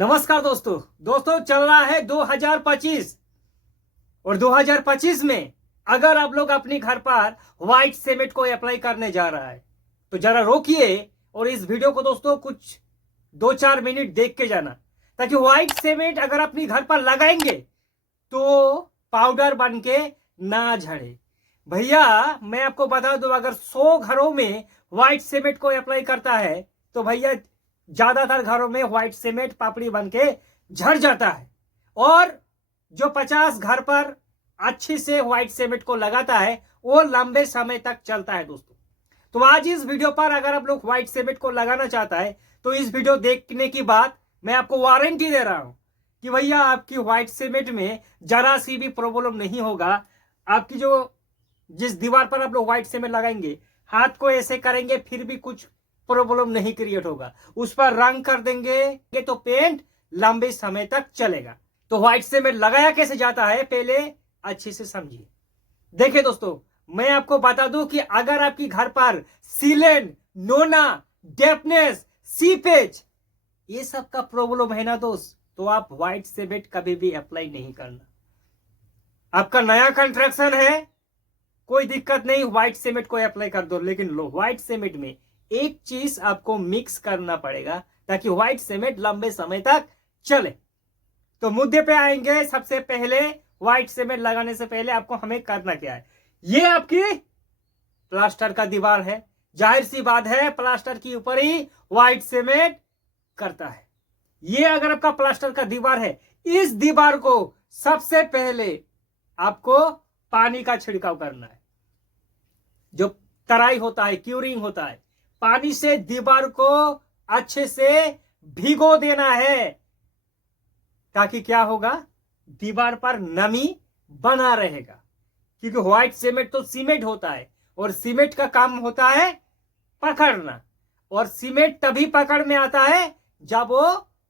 नमस्कार दोस्तों चल रहा है 2025 और 2025 में अगर आप लोग अपने घर पर व्हाइट सीमेंट को अप्लाई करने जा रहा है तो जरा रोकिए और इस वीडियो को दोस्तों कुछ 2-4 मिनट देख के जाना, ताकि व्हाइट सीमेंट अगर अपने घर पर लगाएंगे तो पाउडर बन के ना झड़े। भैया मैं आपको बता दूं, अगर 100 घरों में व्हाइट सीमेंट को अप्लाई करता है तो भैया ज्यादातर घरों में व्हाइट सीमेंट पापड़ी बन के झड़ जाता है, और जो 50 घर पर अच्छे से व्हाइट सीमेंट को लगाता है वो लंबे समय तक चलता है दोस्तों। तो आज इस वीडियो पर अगर आप लोग व्हाइट सीमेंट को लगाना चाहता है तो इस वीडियो देखने की बाद मैं आपको वारंटी दे रहा हूं कि भैया आपकी व्हाइट सीमेंट में जरा सी भी प्रॉब्लम नहीं होगा। आपकी जिस दीवार पर आप लोग व्हाइट सीमेंट लगाएंगे, हाथ को ऐसे करेंगे फिर भी कुछ प्रॉब्लम नहीं क्रिएट होगा। उस पर रंग कर देंगे तो पेंट लंबे समय तक चलेगा। तो व्हाइट सीमेंट लगाया कैसे जाता है पहले अच्छे से समझिए। देखिए दोस्तों, मैं आपको बता दूं कि अगर आपकी घर पर सीलेंट, नोना, डेपनेस, सीपेज ये सब का प्रॉब्लम है ना दोस्त, तो आप व्हाइट सीमेंट कभी भी अप्लाई नहीं करना। आपका नया कंस्ट्रक्शन है, कोई दिक्कत नहीं, व्हाइट सीमेंट को अप्लाई कर दो, लेकिन व्हाइट सीमेंट में एक चीज आपको मिक्स करना पड़ेगा ताकि व्हाइट सीमेंट लंबे समय तक चले। तो मुद्दे पे आएंगे। सबसे पहले व्हाइट सीमेंट लगाने से पहले आपको हमें करना क्या है। ये आपकी प्लास्टर का दीवार है, जाहिर सी बात है प्लास्टर के ऊपर ही व्हाइट सीमेंट करता है। ये अगर आपका प्लास्टर का दीवार है, इस दीवार को सबसे पहले आपको पानी का छिड़काव करना है। जो तराई होता है, क्यूरिंग होता है, पानी से दीवार को अच्छे से भिगो देना है, ताकि क्या होगा, दीवार पर नमी बना रहेगा। क्योंकि व्हाइट सीमेंट तो सीमेंट होता है और सीमेंट का काम होता है पकड़ना, और सीमेंट तभी पकड़ में आता है जब वो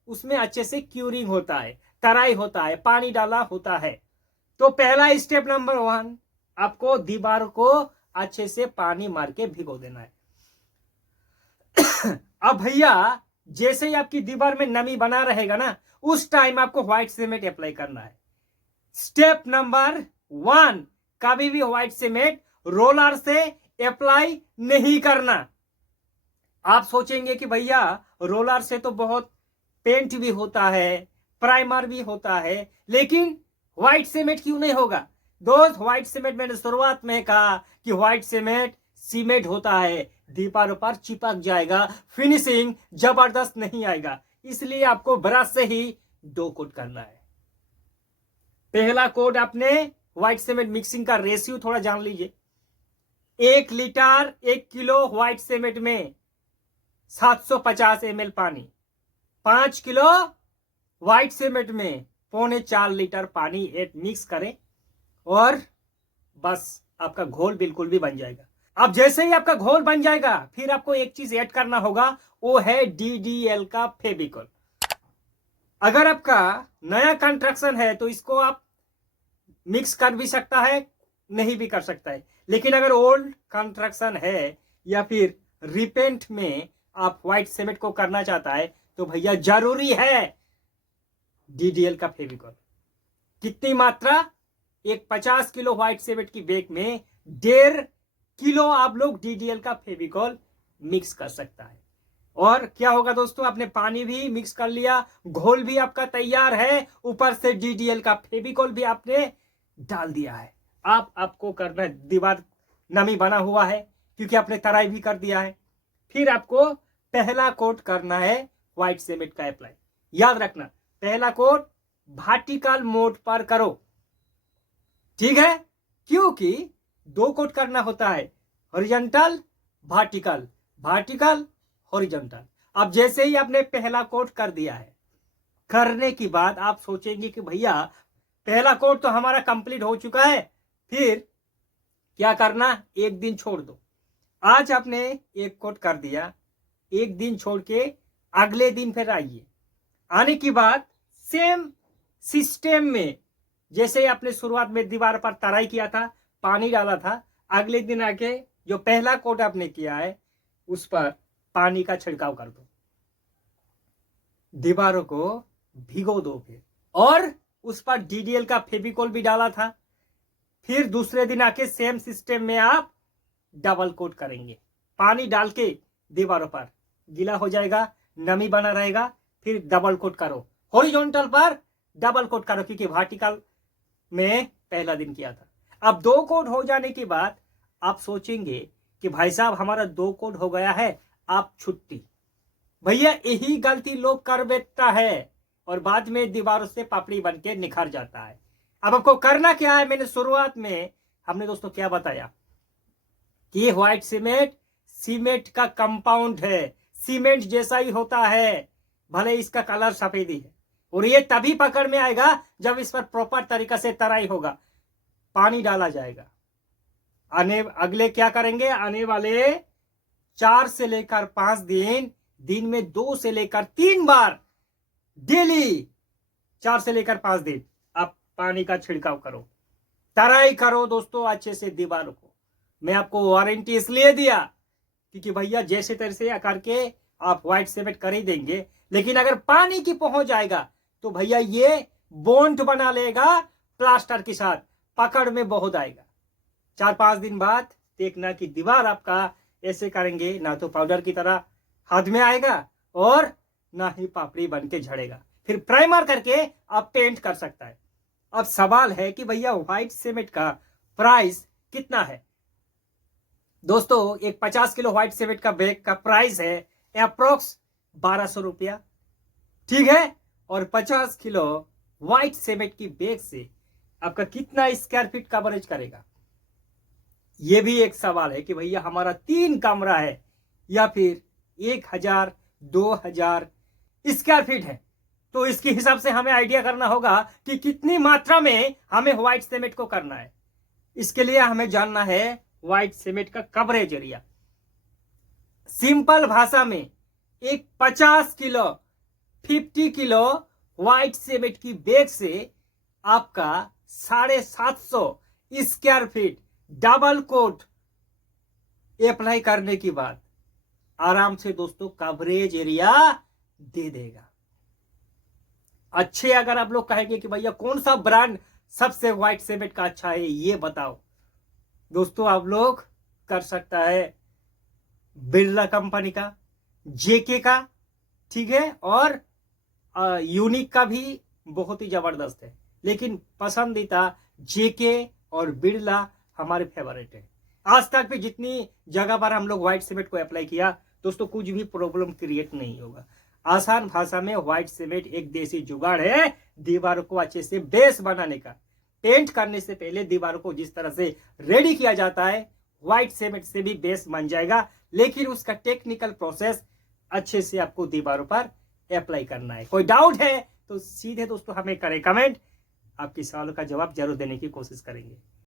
उसमें अच्छे से क्यूरिंग होता है, तराई होता है, पानी डाला होता है। तो पहला स्टेप नंबर 1, आपको दीवार को अच्छे से पानी मार के भिगो देना है। अब भैया जैसे ही आपकी दीवार में नमी बना रहेगा ना, उस टाइम आपको व्हाइट सीमेंट अप्लाई करना है। स्टेप नंबर 1, कभी भी व्हाइट सीमेंट रोलर से अप्लाई नहीं करना। आप सोचेंगे कि भैया रोलर से तो बहुत पेंट भी होता है, प्राइमर भी होता है, लेकिन व्हाइट सीमेंट क्यों नहीं होगा दोस्त। व्हाइट सीमेंट मैंने शुरुआत में कहा कि व्हाइट सीमेंट सीमेंट होता है, दीवारों पर चिपक जाएगा, फिनिशिंग जबरदस्त नहीं आएगा। इसलिए आपको ब्रश से ही 2 कोट करना है। पहला कोट आपने व्हाइट सीमेंट मिक्सिंग का रेशियो थोड़ा जान लीजिए। 1 लीटर 1 किलो व्हाइट सीमेंट में 750 ml पानी, 5 किलो व्हाइट सीमेंट में 3.25 लीटर पानी मिक्स करें और बस आपका घोल बिल्कुल भी बन जाएगा। अब जैसे ही आपका घोल बन जाएगा, फिर आपको एक चीज ऐड करना होगा, वो है DDL का फेविकॉल। अगर आपका नया कंस्ट्रक्शन है तो इसको आप मिक्स कर भी सकता है, नहीं भी कर सकता है, लेकिन अगर ओल्ड कंस्ट्रक्शन है या फिर रिपेंट में आप व्हाइट सीमेंट को करना चाहता है तो भैया जरूरी है DDL का फेविकॉल। कितनी मात्रा, एक 50 किलो व्हाइट सीमेंट की बैग में 1.5 किलो आप लोग DDL का फेविकॉल मिक्स कर सकता है। और क्या होगा दोस्तों, आपने पानी भी मिक्स कर लिया, घोल भी आपका तैयार है, ऊपर से DDL का फेविकॉल भी आपने डाल दिया है। आपको करना है, दीवार नमी बना हुआ है क्योंकि आपने तराई भी कर दिया है। फिर आपको पहला कोट करना है व्हाइट सीमेंट का अप्लाई। याद रखना, पहला कोट वर्टिकल मोड पर करो, ठीक है, क्योंकि 2 कोट करना होता है, हॉरिजॉन्टल वर्टिकल, वर्टिकल हॉरिजॉन्टल। अब जैसे ही आपने पहला कोट कर दिया है, करने की बाद आप सोचेंगे कि भैया पहला कोट तो हमारा कंप्लीट हो चुका है, फिर क्या करना, 1 दिन छोड़ दो। आज आपने 1 कोट कर दिया, 1 दिन छोड़ के अगले दिन फिर आइए। आने की बाद सेम सिस्टम में जैसे आपने शुरुआत में दीवार पर तराई किया था, पानी डाला था, अगले दिन आके जो पहला कोट आपने किया है उस पर पानी का छिड़काव कर दो। दीवारों को भिगो दो फिर, और उस पर DDL का फेविकोल भी डाला था। फिर दूसरे दिन आके सेम सिस्टम में आप डबल कोट करेंगे, पानी डाल के दीवारों पर, गीला हो जाएगा, नमी बना रहेगा। फिर डबल कोट करो, हॉरिजॉन्टल पर डबल कोट करो, क्योंकि वर्टिकल में पहला दिन किया था। अब 2 कोट हो जाने के बाद आप सोचेंगे कि भाई साहब हमारा 2 कोट हो गया है, आप छुट्टी। भैया यही गलती लोग कर बैठता है और बाद में दीवारों से पापड़ी बन के निखर जाता है। अब आपको करना क्या है, मैंने शुरुआत में हमने दोस्तों क्या बताया कि ये व्हाइट सीमेंट सीमेंट का कंपाउंड है, सीमेंट जैसा ही होता है, भले इसका कलर सफेदी है। और ये तभी पकड़ में आएगा जब इस पर प्रॉपर तरीका से तराई होगा, पानी डाला जाएगा। अगले क्या करेंगे, आने वाले 4 से लेकर 5 दिन में 2 से लेकर 3 बार डेली, 4 से लेकर 5 दिन आप पानी का छिड़काव करो, तराई करो दोस्तों अच्छे से दीवारों को। मैं आपको वारंटी इसलिए दिया क्योंकि भैया जैसे तैसे करके आप व्हाइट सीमेंट कर ही देंगे, लेकिन अगर पानी की पहुंच जाएगा तो भैया ये बॉन्ड बना लेगा प्लास्टर के साथ, पकड़ में बहुत आएगा। 4-5 दिन बाद देखना कि दीवार आपका ऐसे करेंगे ना तो पाउडर की तरह हाथ में आएगा और ना ही पापड़ी बन के झड़ेगा। फिर प्राइमर करके आप पेंट कर सकता है। अब सवाल है कि भैया व्हाइट सीमेंट का प्राइस कितना है। दोस्तों एक 50 किलो व्हाइट सीमेंट का बैग का प्राइस है अप्रोक्स 1200 रुपया, ठीक है। और 50 किलो व्हाइट सीमेंट की बैग से आपका कितना स्क्वायर फीट कवरेज करेगा, यह भी एक सवाल है कि भैया हमारा 3 कमरा है या फिर 1000 2000 स्क्वायर फीट है, तो इसके हिसाब से हमें आइडिया करना होगा कि कितनी मात्रा में हमें व्हाइट सीमेंट को करना है। इसके लिए हमें जानना है व्हाइट सीमेंट का कवरेज एरिया। सिंपल भाषा में एक 50 किलो 50 किलो व्हाइट सीमेंट की बैग से आपका 750 square feet double coat apply करने के बाद आराम से दोस्तों कवरेज एरिया दे देगा। अच्छे अगर आप लोग कहेंगे कि भैया कौन सा ब्रांड सबसे व्हाइट सीमेंट का अच्छा है ये बताओ, दोस्तों आप लोग कर सकता है बिरला कंपनी का, जेके का, ठीक है, और यूनिक का भी बहुत ही जबरदस्त है, लेकिन पसंदीदा जेके और बिरला हमारे फेवरेट है। आज तक भी जितनी जगह पर हम लोग व्हाइट सीमेंट को अप्लाई किया दोस्तों कुछ भी प्रॉब्लम क्रिएट नहीं होगा। आसान भाषा में व्हाइट सीमेंट एक देसी जुगाड़ है दीवारों को अच्छे से बेस बनाने का। पेंट करने से पहले दीवारों को जिस तरह से रेडी किया जाता है व्हाइट सीमेंट से भी बेस बन जाएगा, लेकिन उसका टेक्निकल प्रोसेस अच्छे से आपको दीवारों पर अप्लाई करना है। कोई डाउट है तो सीधे दोस्तों हमें करें कमेंट, आपकी सवालों का जवाब जरूर देने की कोशिश करेंगे।